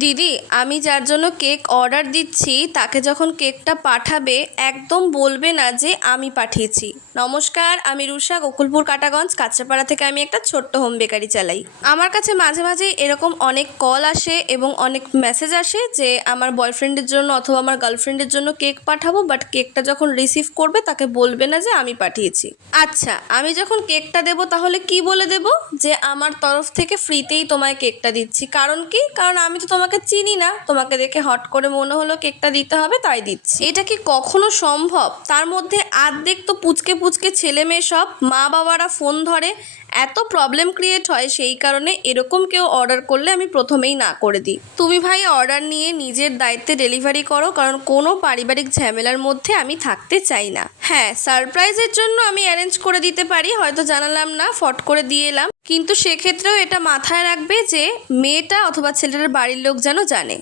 দিদি, আমি যার জন্য কেক অর্ডার দিচ্ছি তাকে যখন কেকটা পাঠাবে একদম বলবে না যে আমি পাঠিয়েছি। নমস্কার, আমি রুষা, গোকুলপুর কাটাগঞ্জ কাঁচরাপাড়া থেকে আমি একটা ছোট্ট হোম বেকারি চালাই। আমার কাছে মাঝে মাঝে এরকম অনেক কল আসে এবং অনেক মেসেজ আসে যে আমার বয়ফ্রেন্ডের জন্য অথবা আমার গার্লফ্রেন্ডের জন্য কেক পাঠাবো, বাট কেকটা যখন রিসিভ করবে তাকে বলবে না যে আমি পাঠিয়েছি। আচ্ছা, আমি যখন কেকটা দেবো তাহলে কি বলে দেব? যে আমার তরফ থেকে ফ্রিতেই তোমায় কেকটা দিচ্ছি। কারণ কি? কারণ আমি তো তোমাকে চিনি না, তোমাকে দেখে হট করে মনে হলো কেকটা দিতে হবে তাই দিচ্ছি। এটা কি কখনো সম্ভব? তার মধ্যে আর্ধেক তো পুচকে পুচকে ছেলে মেয়ে, সব মা বাবারা ফোন ধরে, এত প্রবলেম ক্রিয়েট হয়। সেই কারণে এরকম কেউ অর্ডার করলে আমি প্রথমেই না করে দিই। তুমি ভাই অর্ডার নিয়ে নিজের দায়িত্বে ডেলিভারি করো, কারণ কোনো পারিবারিক ঝামেলার মধ্যে আমি থাকতে চাই না। হ্যাঁ, সারপ্রাইজের জন্য আমি অ্যারেঞ্জ করে দিতে পারি, হয়তো জানালাম না, ফট করে দিয়ে এলাম, কিন্তু সেক্ষেত্রেও এটা মাথায় রাখবে যে মেয়েটা অথবা ছেলেটার বাড়ির লোক যেন জানে।